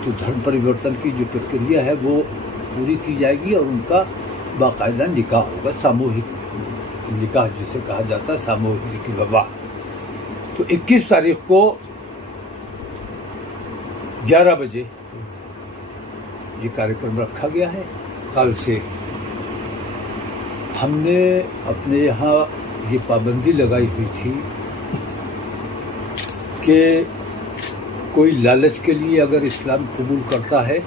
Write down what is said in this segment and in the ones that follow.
तो धर्म परिवर्तन की जो प्रक्रिया है वो पूरी की जाएगी और उनका बाकायदा निकाह होगा, सामूहिक निकाह जिसे कहा जाता है, सामूहिक विवाह। तो 21 तारीख को 11 बजे ये कार्यक्रम रखा गया है। कल से हमने अपने यहाँ ये पाबंदी लगाई हुई थी कि कोई लालच के लिए अगर इस्लाम कबूल करता है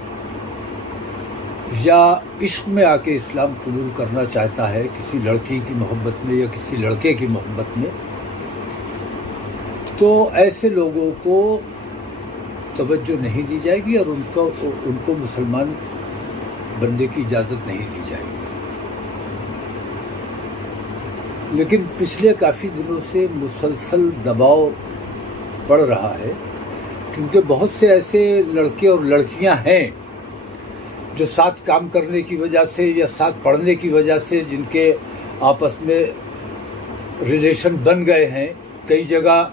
या इश्क में आके इस्लाम कबूल करना चाहता है किसी लड़की की मोहब्बत में या किसी लड़के की मोहब्बत में, तो ऐसे लोगों को तवज्जो नहीं दी जाएगी और उनको मुसलमान बनने की इजाज़त नहीं दी जाएगी। लेकिन पिछले काफ़ी दिनों से मुसलसल दबाव पड़ रहा है, क्योंकि बहुत से ऐसे लड़के और लड़कियां हैं जो साथ काम करने की वजह से या साथ पढ़ने की वजह से जिनके आपस में रिलेशन बन गए हैं, कई जगह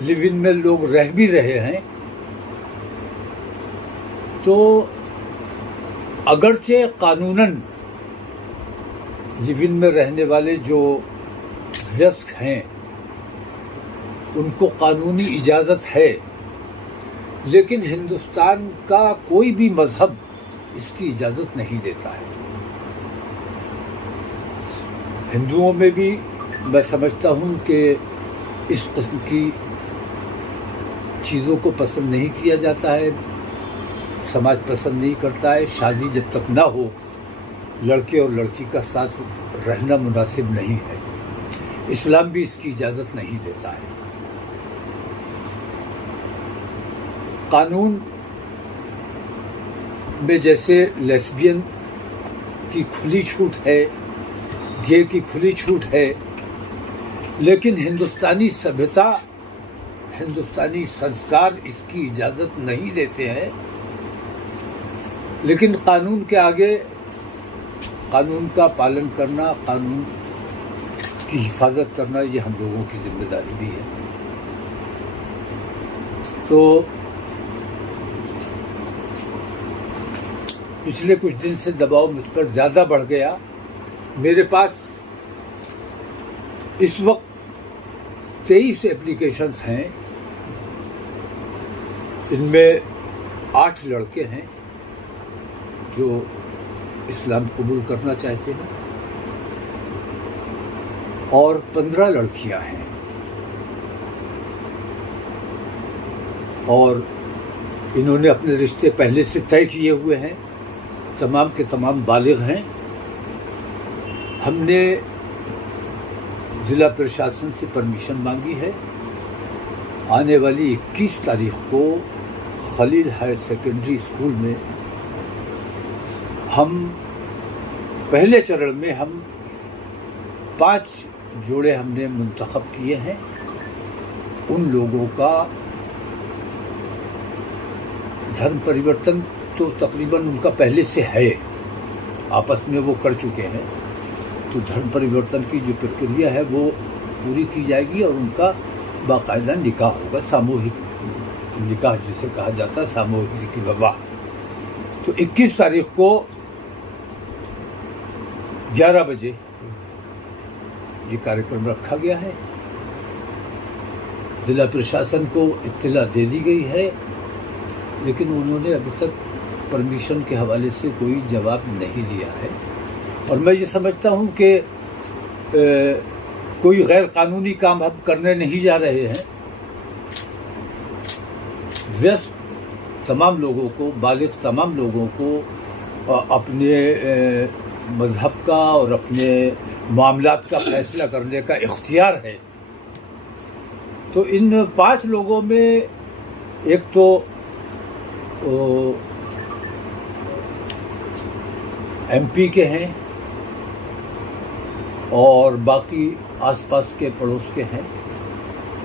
लिव इन में लोग रह भी रहे हैं। तो अगरचे कानूनन लिव इन में रहने वाले जो वयस्क हैं उनको कानूनी इजाज़त है, लेकिन हिंदुस्तान का कोई भी मजहब इसकी इजाज़त नहीं देता है। हिंदुओं में भी मैं समझता हूं कि इस किस्म की चीज़ों को पसंद नहीं किया जाता है, समाज पसंद नहीं करता है। शादी जब तक ना हो लड़के और लड़की का साथ रहना मुनासिब नहीं है। इस्लाम भी इसकी इजाज़त नहीं देता है। कानून में जैसे लेस्बियन की खुली छूट है, गे की खुली छूट है, लेकिन हिंदुस्तानी सभ्यता, हिंदुस्तानी संस्कार इसकी इजाज़त नहीं देते हैं। लेकिन कानून के आगे कानून का पालन करना, कानून की हिफाजत करना, ये हम लोगों की जिम्मेदारी भी है। तो पिछले कुछ दिन से दबाव मुझ पर ज़्यादा बढ़ गया। मेरे पास इस वक्त 23 एप्लीकेशंस हैं, इनमें 8 लड़के हैं जो इस्लाम कबूल करना चाहते हैं और 15 लड़कियां हैं, और इन्होंने अपने रिश्ते पहले से तय किए हुए हैं, तमाम के तमाम बालिग हैं। हमने जिला प्रशासन से परमिशन मांगी है। आने वाली 21 तारीख को खलील हायर सेकेंडरी स्कूल में हम पहले चरण में 5 जोड़े हमने मुंतखब किए हैं। उन लोगों का धर्म परिवर्तन तो तकरीबन उनका पहले से है, आपस में वो कर चुके हैं। तो धर्म परिवर्तन की जो प्रक्रिया है वो पूरी की जाएगी और उनका बाकायदा निकाह होगा, सामूहिक निकाह जिसे कहा जाता है, सामूहिक विवाह। तो 21 तारीख को 11 बजे ये कार्यक्रम रखा गया है। जिला प्रशासन को इत्तला दे दी गई है, लेकिन उन्होंने अभी तक परमिशन के हवाले से कोई जवाब नहीं दिया है। और मैं ये समझता हूँ कि कोई गैर कानूनी काम हम करने नहीं जा रहे हैं। व्यस्त तमाम लोगों को, बालिग तमाम लोगों को अपने मजहब का और अपने मामलात का फैसला करने का इख्तियार है। तो इन 5 लोगों में एक तो MP के हैं और बाकी आसपास के पड़ोस के हैं।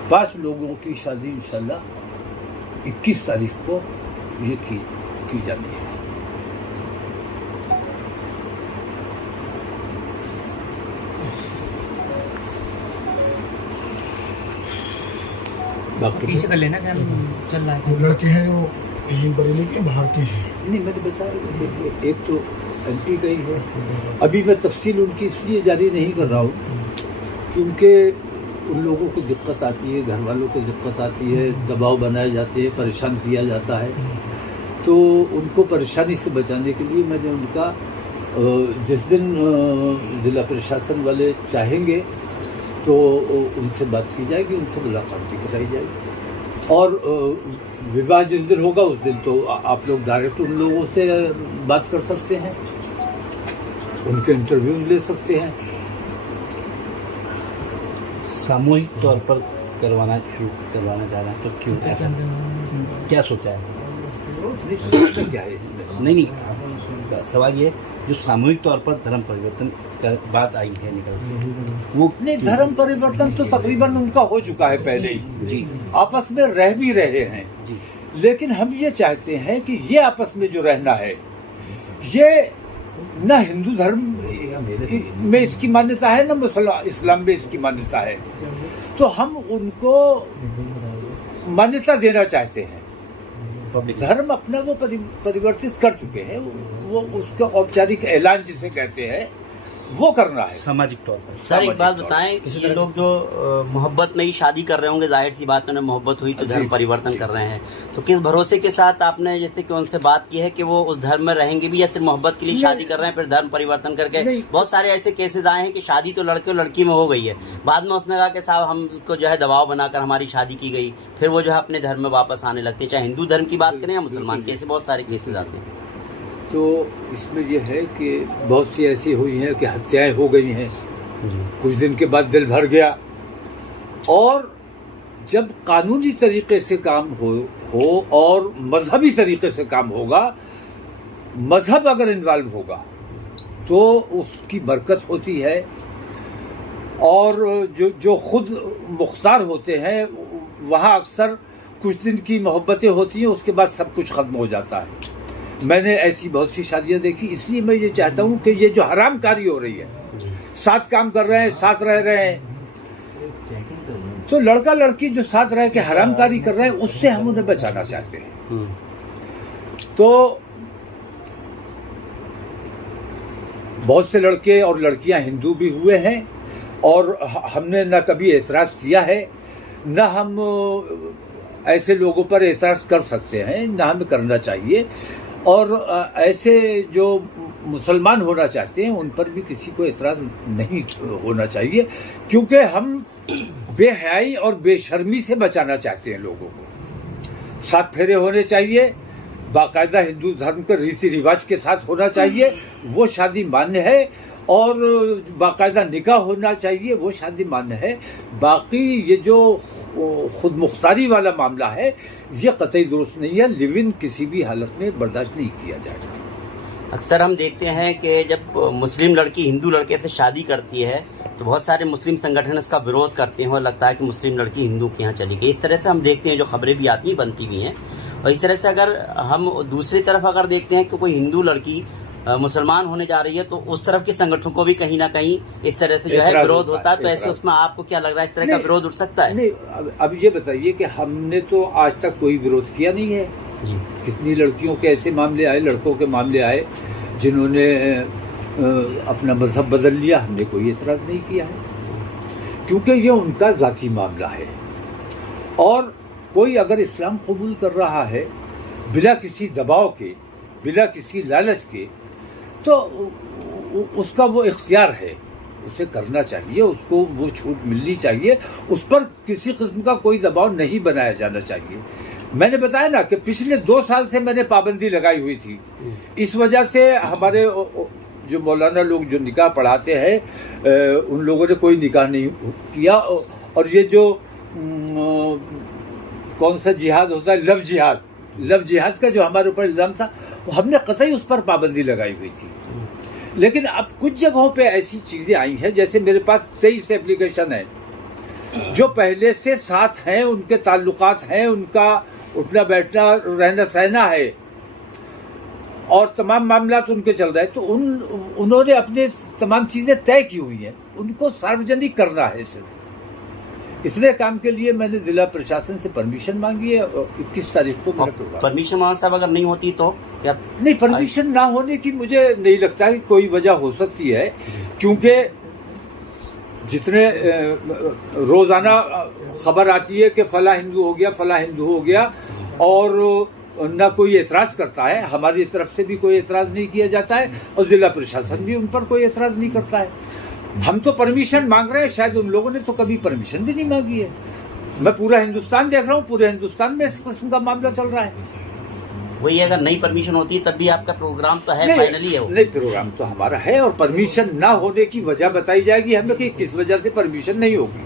5 लोगों की शादी इंशाल्लाह 21 तारीख को ये की जानी है। पीछे कर लेना, चल रहा है। लड़के हैं जो ये बरेली के बाहर की है? नहीं, मैंने बताया एक तो एमपी का ही है। अभी मैं तफसील उनकी इसलिए जारी नहीं कर रहा हूँ क्योंकि उन लोगों को दिक्कत आती है, घर वालों को दिक्कत आती है, दबाव बनाए जाते हैं, परेशान किया जाता है। तो उनको परेशानी से बचाने के लिए मैंने उनका जिस दिन जिला प्रशासन वाले चाहेंगे तो उनसे बात की जाएगी, उनसे मुलाकात भी कराई जाएगी। और विवाह जिस दिन होगा उस दिन तो आप लोग डायरेक्ट उन लोगों से बात कर सकते हैं, उनके इंटरव्यू ले सकते हैं। सामूहिक तौर पर करवाना चाह रहे हैं तो क्यों, ऐसा क्या सोचा है? क्या है इसमें? नहीं, सवाल ये जो सामूहिक तौर पर धर्म परिवर्तन का बात आई है निकल वो नहीं, धर्म परिवर्तन तो तकरीबन उनका हो चुका है पहले ही जी, आपस में रह भी रहे हैं जी। लेकिन हम ये चाहते हैं कि ये आपस में जो रहना है ये न हिंदू धर्म में इसकी मान्यता है न मुसलमान इस्लाम में इसकी मान्यता है, तो हम उनको मान्यता देना चाहते हैं। धर्म अपना वो परिवर्तित कर चुके हैं, वो उसका औपचारिक ऐलान जिसे कहते हैं वो करना है सामाजिक तौर पर। सर एक बात बताएं, ये लोग जो मोहब्बत में ही शादी कर रहे होंगे, जाहिर सी बात उन्हें मोहब्बत हुई तो धर्म परिवर्तन कर रहे हैं, तो किस भरोसे के साथ आपने जैसे कि उनसे बात की है कि वो उस धर्म में रहेंगे भी या सिर्फ मोहब्बत के लिए शादी कर रहे हैं फिर धर्म परिवर्तन करके? बहुत सारे ऐसे केसेस आए हैं कि शादी तो लड़के और लड़की में हो गई है, बाद में उसने कहा कि साहब हमको जो है दबाव बनाकर हमारी शादी की गई, फिर वो जो है अपने धर्म में वापस आने लगते हैं, चाहे हिंदू धर्म की बात करें या मुसलमान के, ऐसे बहुत सारे केसेस आते हैं। तो इसमें यह है कि बहुत सी ऐसी हुई हैं कि हत्याएं हो गई हैं, कुछ दिन के बाद दिल भर गया। और जब कानूनी तरीके से काम हो और मजहबी तरीके से काम होगा, मजहब अगर इन्वॉल्व होगा तो उसकी बरकत होती है। और जो खुद मुख्तार होते हैं वहाँ अक्सर कुछ दिन की मोहब्बतें होती हैं, उसके बाद सब कुछ खत्म हो जाता है। मैंने ऐसी बहुत सी शादियां देखी, इसलिए मैं ये चाहता हूं कि ये जो हरामकारी हो रही है, साथ काम कर रहे हैं, साथ रह रहे हैं, तो लड़का लड़की जो साथ रह के हरामकारी कर रहे हैं उससे हम उन्हें बचाना चाहते हैं। तो बहुत से लड़के और लड़कियां हिंदू भी हुए हैं और हमने न कभी एतराज किया है, न हम ऐसे लोगों पर एतराज कर सकते हैं, न हमें करना चाहिए। और ऐसे जो मुसलमान होना चाहते हैं उन पर भी किसी को एतराज नहीं होना चाहिए, क्योंकि हम बेहयाई और बेशर्मी से बचाना चाहते हैं लोगों को। साथ फेरे होने चाहिए, बाकायदा हिंदू धर्म के रीति रिवाज के साथ होना चाहिए, वो शादी मान्य है। और बाकायदा निकाह होना चाहिए, वो शादी मान्य है। बाकी ये जो खुद मुख्तारी वाला मामला है ये कतई दुरुस्त नहीं है, लिव इन किसी भी हालत में बर्दाश्त नहीं किया जाएगा। अक्सर हम देखते हैं कि जब मुस्लिम लड़की हिंदू लड़के से शादी करती है तो बहुत सारे मुस्लिम संगठन इसका विरोध करते हैं और लगता है कि मुस्लिम लड़की हिंदू के यहाँ चली गई। इस तरह से हम देखते हैं, जो खबरें भी आती हैं बनती भी हैं। और इस तरह से अगर हम दूसरी तरफ अगर देखते हैं कि कोई हिंदू लड़की मुसलमान होने जा रही है तो उस तरफ के संगठनों को भी कहीं ना कहीं इस तरह से जो है विरोध होता है, तो ऐसे उसमें आपको क्या लग रहा है, इस तरह का विरोध उठ सकता है? नहीं, अब ये बताइए कि हमने तो आज तक कोई विरोध किया नहीं है जी। कितनी लड़कियों के ऐसे मामले आए, लड़कों के मामले आए जिन्होंने अपना मजहब बदल लिया, हमने कोई एतराज नहीं किया है, क्योंकि ये उनका जाती मामला है। और कोई अगर इस्लाम कबूल कर रहा है बिना किसी दबाव के, बिना किसी लालच के, तो उसका वो इख्तियार है, उसे करना चाहिए, उसको वो छूट मिलनी चाहिए, उस पर किसी किस्म का कोई दबाव नहीं बनाया जाना चाहिए। मैंने बताया ना कि पिछले 2 साल से मैंने पाबंदी लगाई हुई थी। इस वजह से हमारे जो मौलाना लोग जो निकाह पढ़ाते हैं उन लोगों ने कोई निकाह नहीं किया। और ये जो कौन सा जिहाद होता है, लव जिहाद का जो हमारे ऊपर इल्जाम था, हमने कतई उस पर पाबंदी लगाई हुई थी। लेकिन अब कुछ जगहों पे ऐसी चीजें आई हैं, जैसे मेरे पास 23 एप्लीकेशन है जो पहले से साथ हैं, उनके ताल्लुकात हैं, उनका उठना बैठना रहना सहना है और तमाम मामला उनके चल रहे हैं, तो उन्होंने अपने तमाम चीजें तय की हुई हैं, उनको सार्वजनिक करना है सिर्फ। इसलिए काम के लिए मैंने जिला प्रशासन से परमिशन मांगी है और 21 तारीख को मेरा प्रोग्राम। परमिशन वहां साहब अगर नहीं होती तो क्या? नहीं, परमिशन ना होने की मुझे नहीं लगता कि कोई वजह हो सकती है, क्योंकि जितने रोजाना खबर आती है कि फला हिंदू हो गया, फला हिंदू हो गया, और न कोई एतराज करता है। हमारी तरफ से भी कोई एतराज नहीं किया जाता है और जिला प्रशासन भी उन पर कोई एतराज नहीं करता है। हम तो परमिशन मांग रहे हैं, शायद उन लोगों ने तो कभी परमिशन भी नहीं मांगी है। मैं पूरा हिंदुस्तान देख रहा हूँ, पूरे हिंदुस्तान में इस किस्म का मामला चल रहा है। वही अगर नई परमिशन होती है तब भी आपका प्रोग्राम तो है, फाइनली है वो। नहीं, प्रोग्राम तो हमारा है और परमिशन ना होने की वजह बताई जाएगी हमें कि किस वजह से परमिशन नहीं होगी।